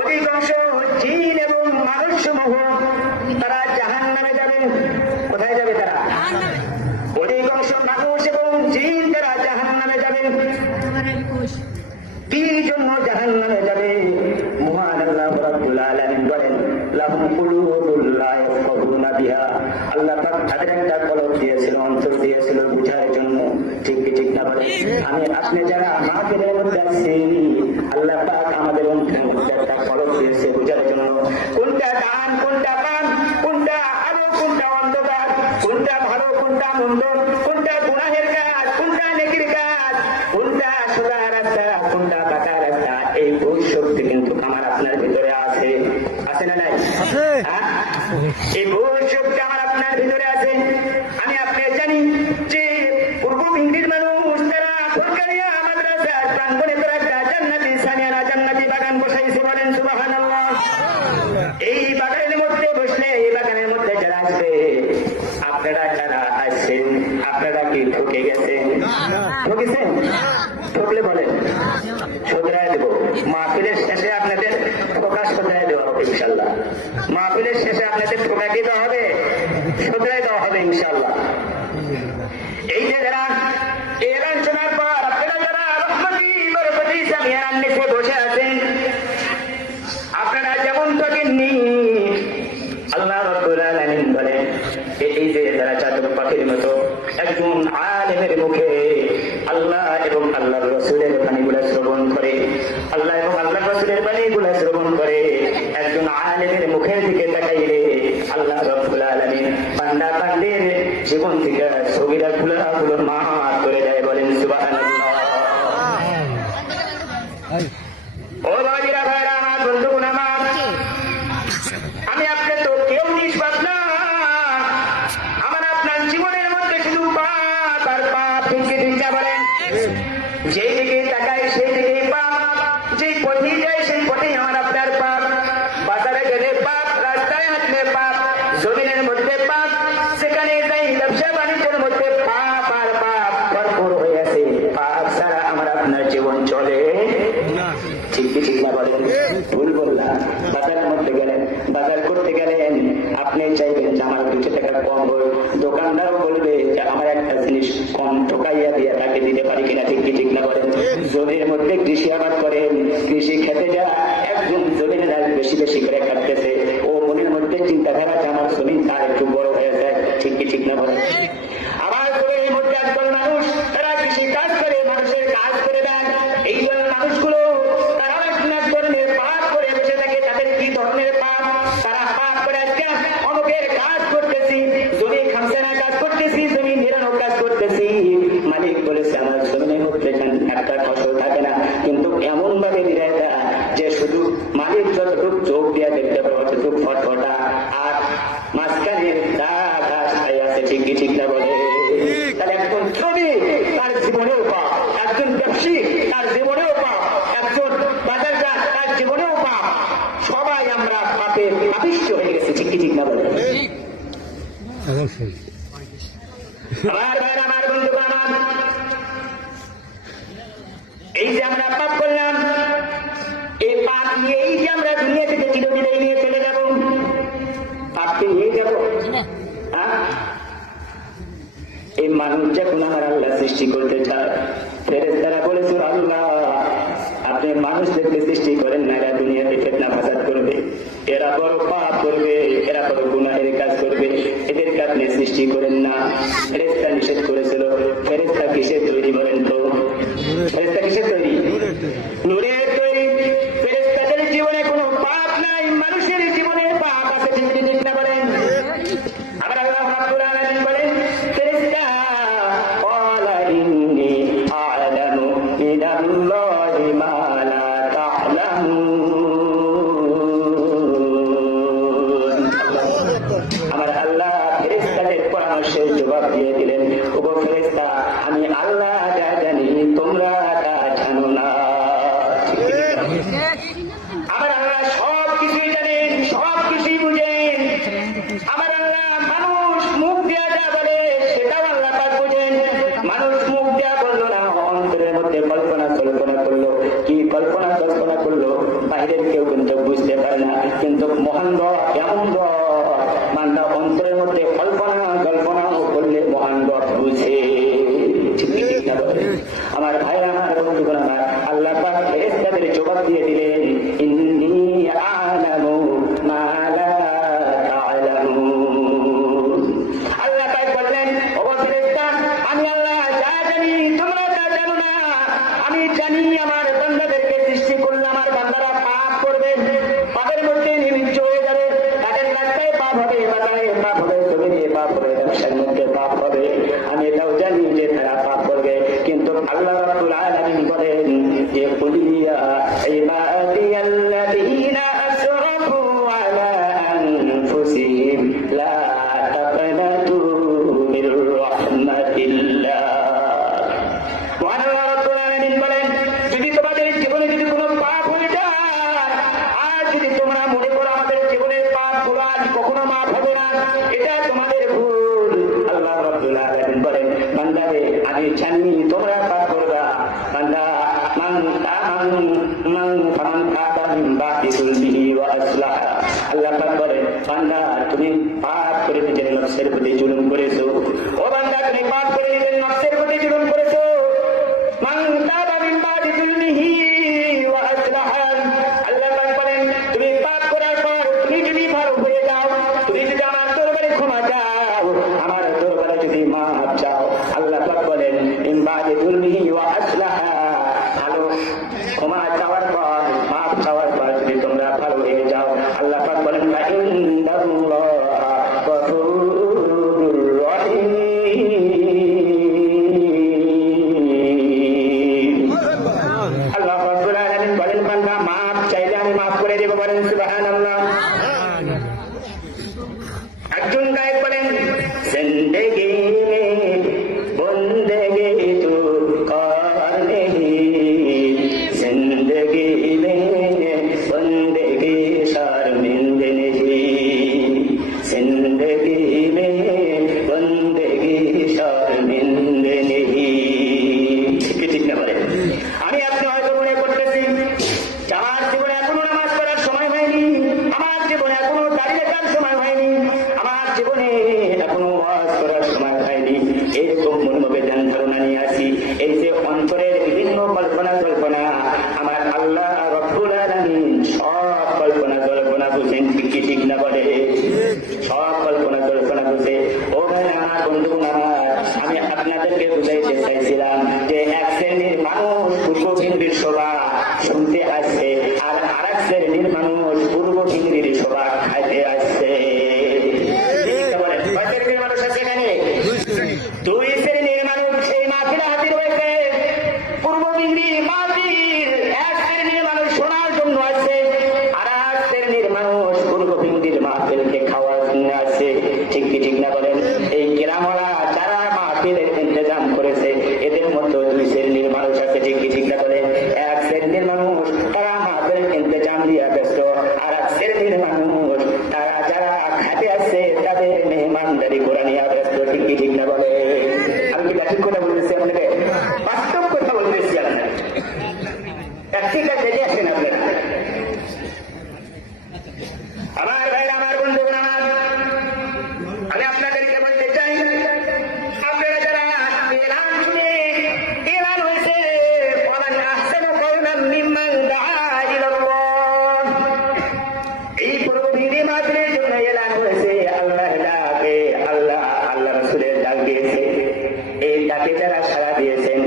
অধিকাংশ জিন এবং মানুষ সমূহ তারা জাহান্নামে যাবে। কোথায় যাবে তারা? অধিকাংশ মানুষ এবং জিন তারা জাহান্নামে যাবে। কি জন্য জাহান্নামে যাবে? মহান আল্লাহ রাব্বুল আলামিন বলেন, লাহুম কুলুবুন লা ইয়াফকাহুনা বিহা। আল্লাহ পাক তাদের একটা কলব দিয়েছিল, অন্তর দিয়েছিল বুঝার জন্য। ঠিক কি ঠিক না বলেন? আমি আপনি যারা মাহফিলের মধ্যে আছেন, আল্লাহ পাক আমাদের অন্তরের মধ্যে একটা কলব দিয়েছে বুঝার জন্য। কোনটা ডান, কোনটা বাম, কোনটা আলো, কোনটা অন্ধকার, কোনটা ভালো, কোনটা মন্দ, কোনটা গুনাহের কাজ, কোনটা নেকির কাজ, কোনটা সোজা রাস্তা, কোনটা বাঁকা রাস্তা, এই বোধ শক্তি কিন্তু আমার আপনার ভিতরে আছে। আছে না নাই? এই বোধ শক্তি আমার আপনার ভিতরে আছে। আমি আপনি জানি যে পূর্ব পিন্ডির মানুষ তারা ফুরকানিয়া মাদ্রাসার প্রাঙ্গণে তারা একটা জান্নাতি সানিয়ানা জান্নাতি বাগান বসাইছে। বলেন সুবহানাল্লাহ। এই বাগানের মধ্যে বসলে, এই বাগানের মধ্যে যারা আসবে, আপনারা যারা আসছেন, আপনারা কি ঠকে গেছেন? ঠকেছেন? ঠকলে বলেন, শুধরায় দেব। মাহফিলের শেষে আপনাদের প্রকাশ শুধরায় দেওয়া হবে ইনশাল্লাহ। মাহফিলের শেষে আপনাদের ঠকাকি দেওয়া হবে, শুধরায় দেওয়া হবে ইনশাল্লাহ। এই যে যারা এলান শোনার পর আপনারা যারা রহমতি বরকতি সামিয়ানার নিচে বসে আছেন, আপনারা যেমন ঠকেননি, আল্লাহ রাব্বুল আলামিন বলেন, এই যে যারা চাতক পাখির মতো একজন আলেমের মুখে আল্লাহ এবং আল্লাহর রাসূলের বাণীগুলো শ্রবণ করে, আল্লাহ এবং আল্লাহর রাসূলের বাণীগুলো শ্রবণ করে, একজন আলেমের মুখের দিকে তাকাইলে আল্লাহ রাব্বুল আলামিন বান্দা বান্দির জীবন থেকে সগীরা গুনাহগুলো মাফ করে দেয়। বলেন সুবহানাল্লাহ। ও বাবাজিরা, ভাইরা আমার, বন্ধুগণ আমার, আমি আপনি তো কেউ নিষ্পাপ না। আমার আপনার জীবনের মধ্যে শুধু পাপ আর পাপ। ঠিক কি ঠিক না বলেন? যেই দিকে তাকাই সেই দিকেই পাপ, যেই পথে যায় সেই পথেই আমার আপনার পাপ। বাজারে গেলে পাপ, রাস্তায় হাঁটলে পাপ, জমিনের মধ্যে পাপ, সেখানে যাই ব্যবসা বাণিজ্যের মধ্যে পাপ আর পাপ ভরপুর হয়ে আছে। পাপ ছাড়া আমার আপনার জীবন চলে ঠিক কি ঠিক না বলেন? ভুল বললাম। বাজারের মধ্যে গেলেন, বাজার করতে গেলেন, আপনি চাইবেন যে আমার 2 টাকা কম হোক, দোকানদারও বলবে যে আমার একটা জিনিস কম ঠকাইয়া দিয়ে তাকে দিতে পারি কিনা। ঠিক কি ঠিক না বলেন? জমির মধ্যে কৃষি আবাদ করেন, কৃষি খেতে যা একজন জমিনের আর বেশি বেশি করে কাটতেছে, ও মনের মধ্যে চিন্তাধারা যে আমার জমিন তার একটু বড় হয়ে যায়। ঠিক কি ঠিক না বলেন? আমার জমির মধ্যে একজন মানুষ তারা কৃষি কাজ করে, মানুষের কাজ করে দেয়। এই মানুষগুলো তারা এক ধরনের পাপ করে বসে থাকে। তাদের কি ধরনের পাপ? তারা পাপ করে আজকে অমুকের কাজ করতেছি, জমি খামসানা কাজ করতেছি, জমি নিরানো কাজ করতেছি, মালিক বলেছে আমার জমিনের মধ্যে একটা ফসল থাকে না, কিন্তু এমন ভাবে নিরায় দেয় যে শুধু মালিক যতটুকু চোখ দিয়ে দেখতে পাবে ততটুকু ফটফটা, আর মাঝখানে ঘাস খাই আছে। ঠিক কি ঠিক না বলে? তাহলে একজন শ্রমিক তার জীবনেও পাপ, একজন ব্যবসায়ী তার জীবনেও পাপ, একজন বাজারদার তার জীবনেও পাপ। সবাই আমরা পাপে আবিষ্ট হয়ে গেছি। ঠিক কি ঠিক না বলে? আমার ভাইরা, আমার বন্ধুগণ আমার, এই যে আমরা পাপ করলাম, এই পাপ নিয়েই যে আমরা দুনিয়া থেকে চিরবিদায় নিয়ে চলে যাব, পাপকে নিয়ে যাব। এই মানুষ যখন আমার আল্লাহ সৃষ্টি করতে চায়, ফেরেশতারা বলেছে আল্লাহ আপনি মানুষদেরকে সৃষ্টি করেন না, এরা দুনিয়াতে ফিতনা ফাসাদ করবে, এরা বড় পাপ করবে, এরা বড় গুনাহের কাজ করবে, এদেরকে আপনি সৃষ্টি করেন না। ফেরেশতা নিষেধ করেছিল। ফেরেশতা কিসের তৈরি বলেন তো? ফেরেশতা কিসের তৈরি? নূরের তৈরি। ফেরেশতাদের জীবনে কোনো পাপ নাই, মানুষের জীবনে পাপ আছে। ঠিক কি ঠিক না বলেন? আবার আল্লাহ রাব্বুল আলামিন বলেন, ফেরেশতা ক্বালা ইন্নী আ'লামু মিনাল্লাহি মা লা তা'লামুন। আমার আল্লাহ ফেরেশতাদের পরামর্শের জবাব দিয়ে দিলেন, ওগো ফেরেশতা, আমি আল্লাহ যা জানি তোমরা তা জানো না। আমার আল্লাহ সব কিছুই জানেন, সব কিছুই বুঝেন। আমার আল্লাহ মানুষ মুখ দিয়া যা বলে সেটাও আল্লাহ পাক বুঝেন। মানুষ মুখ দিয়া বললো না, অন্তরের মধ্যে কল্পনা করলো। কি কল্পনা করলো? জবাব দিয়ে দিলেন, ইন্নী আ'লামু মা লা তা'লামুন। আল্লাহ তাই বললেন, ও ফেরেশতা, আমি আল্লাহ যা জানি তোমরা তা জানো না। আমি জানি আমার বান্দাদেরকে সৃষ্টি করলে আমার বান্দারা পাপ করবে, পাপের মধ্যে নিমজ্জিত হয়ে যাবে, তাদের রাস্তায় পাপ হবে, বাজারে পাপ হবে, জমিনে পাপ হবে, ব্যবসার মধ্যে পাপ হবে। আমি এটাও জানি যে তারা পাপ করবে, কিন্তু আল্লাহ রাব্বুল আলামিন বলেন যে কুলিয়া ইবাদিয়াল্লাযীনা আসরাফু আলা আনফুসিহিম লা তাকনাতু মির রাহমাতিল্লাহ। মহান আল্লাহ রাব্বুল আলামিন বলেন, যদি তোমাদের জীবনে যদি কোনো পাপ হয়ে যায়, আর যদি তোমরা মনে করো আমাদের জীবনের পাপগুলো আজ কখনো মাফ হবে না, এটা তোমাদের ভুল। আল্লাহ রাব্বুল আলামিন বলেন, বান্দারে আমি জানি তোমরা পাপ করবা। বান্দা ফামান তাবা মিন বাদি যুলমিহি ওয়া আসলাহা। আল্লাহ পাক বলেন, বান্দা তুমি পাপ করে নিজের নফসের প্রতি জুলুম করেছো। ও বান্দা তুমি পাপ করে নিজের নফসের প্রতি জুলুম করেছো। মান তাবা মিন বাদি যুলমিহি ওয়া আসলাহা। আল্লাহ পাক বলেন, তুমি পাপ করার পর তুমি যদি ভালো হয়ে যাও, তুমি যদি আমার দরবারে ক্ষমা চাও, আমার দরবারে যদি মাফ চাও, আল্লাহ পাক বলেন মিন বাদি যুলমিহি ওয়া আসলাহা, ভালো ক্ষমা চাওয়ার পর মাফ চাওয়ার পর যদি তোমরা ভালো হয়ে যাও, আল্লাহ পাক বলেন ইন্নাল্লাহা গফুরুর রহিম। আল্লাহ রাব্বুল আলামিন বলেন, বান্দা মাফ চাইলে আমি মাফ করে দেব। বলেন সুবহানাল্লাহ। একজন গায়ক বলেন, জিন্দেগি মে বন্দেগি তু কর নেহি, জিন্দেগি মে বন্দেগি শর্মিন্দে নেহি, জিন্দেগি মে বন্দেগি শর্মিন্দে নেহি। ঠিক না বলেন? আমি আপনি হয়তো মনে করতেছি আমার জীবনে এখনো নামাজ পড়ার সময় হয়নি, আমার জীবনে এখনো দাঁড়িয়ে রাখার সময় হয়নি, আমার জীবনে এখনো ওয়াজ করার সময় হয়নি, এরকম মনোভাবে ধ্যান ধারণা নিয়ে আসি। এই যে অন্তরের বিভিন্ন কল্পনা আমার আল্লাহ রাব্বুল আলামিন সব কল্পনা বুঝেন। ঠিক না বলে? সব কল্পনা বুঝে। ও ভাই আমার, বন্ধু আমার, আমি আপনাদেরকে বুঝাইতে চাইছিলাম যে এক শ্রেণীর মানুষ পূর্ব ভিন্ডির সভা শুনতে আসছে, আর আরেক শ্রেণীর মানুষ পূর্ব ভিন্ডির সভা খাইতে আসছে। মানুষ আছে এখানে দুই শ্রেণীর মানুষ সেই মাহফিলে হাজির হয়েছে। পূর্ব ভিন্ডি মাহফিল এক শ্রেণীর মানুষ শোনার জন্য আসছে, আর এক শ্রেণীর মানুষ পূর্ব ভিন্ডির মাহফিলকে খাওয়ার জন্য আসছে। ঠিক না বলেন? এই গ্রামরা যারা মাহফিলের ইন্তজাম করেছে, এদের মতো দুই শ্রেণীর মানুষ আছে। ঠিক না বলেন? এক শ্রেণীর মানুষ তারা মাহফিল ইন্তজাম দিয়ে ব্যস্ত, আর এক শ্রেণীর মানুষ তারা যারা খাতে আসছে তাদের মেহমানদারি করে নিয়ে ব্যস্ত। ঠিক না বলে? আমি কি ঠিক কথা বলতেছি আপনাকে? বাস্তব কথা বলতেছি আপনার। ঠিক আছে, আসেন আপনারা। আমার ভাইরা, আমার বন্ধুগণ আমার, আমি আপনাদেরকে বলতে চাই, আপনারা যারা এলান শুনে এলান হয়েছে ওয়ামান আহসানু কাওলাম মিম্মান দাআ ইলাল্লাহ, এই পূর্ব ভিন্ডি মাহফিলের জন্য এলান হয়েছে। আল্লাহ ডাকে, আল্লাহ রাসূলের ডাক দিয়েছে। এই ডাকে যারা সাড়া দিয়েছেন,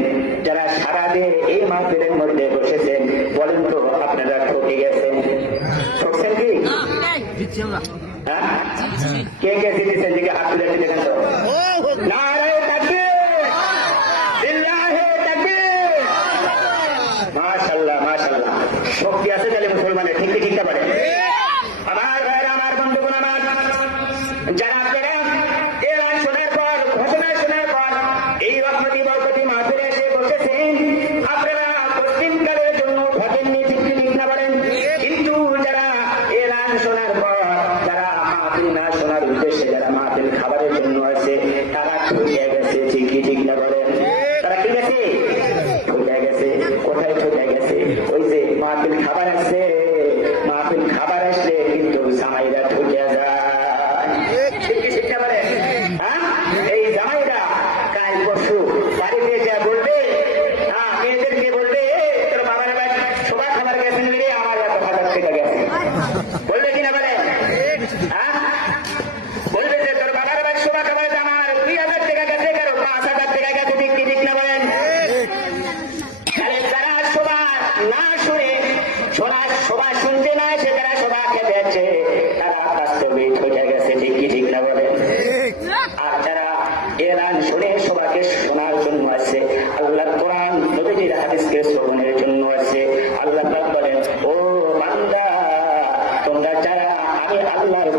যারা সাড়া দিয়ে এই মাহফিলের মধ্যে বসেছেন, বলেন তো আপনারা ঠকে গেছেন? ঠকছেন কি? কে কে দিচ্ছেন? দিকে হাত তুলে দেখেন তো। নারে তাকবীর, লিল্লাহি তাকবীর। মাশাআল্লাহ মাশাআল্লাহ। শক্তি আছে তাহলে মুসলমানের। ঠিক না বলে? আমার ভাইরা, আমার বন্ধুগণ আমার, যারা আপনারা এলান শোনার পর, ঘোষণা শোনার পর এই রহমতি বরকতি মাহফিলে এসে বসেছেন, আপনারা পশ্চিমকালের জন্য ঘটেননি। ঠিক না বলেন? কিন্তু যারা এলান শোনার পর, যারা মাহফিল না শোনার উদ্দেশ্যে যারা মাহফিল খাবারের জন্য আছে, তারা ঠকে গেছে। ঠিক না বলেন? তারা কি গেছে? ঠকে গেছে। কোথায় ঠকে গেছে? ওই যে মাহফিল খাবার আসছে, মাহফিল খাবার পেয়েছে তারা বাস্তবিক হয়ে গেছে, ঠিক কি ঠিক না বলেন? আর যারা এলান শুনে সবাইকে শোনার জন্য আছে, আল্লাহ কোরআন নবীজির হাদিসকে শ্রবণের জন্য আছে। আল্লাহ পাক বলেন, ও বান্দা, তোমরা যারা আমি আল্লাহর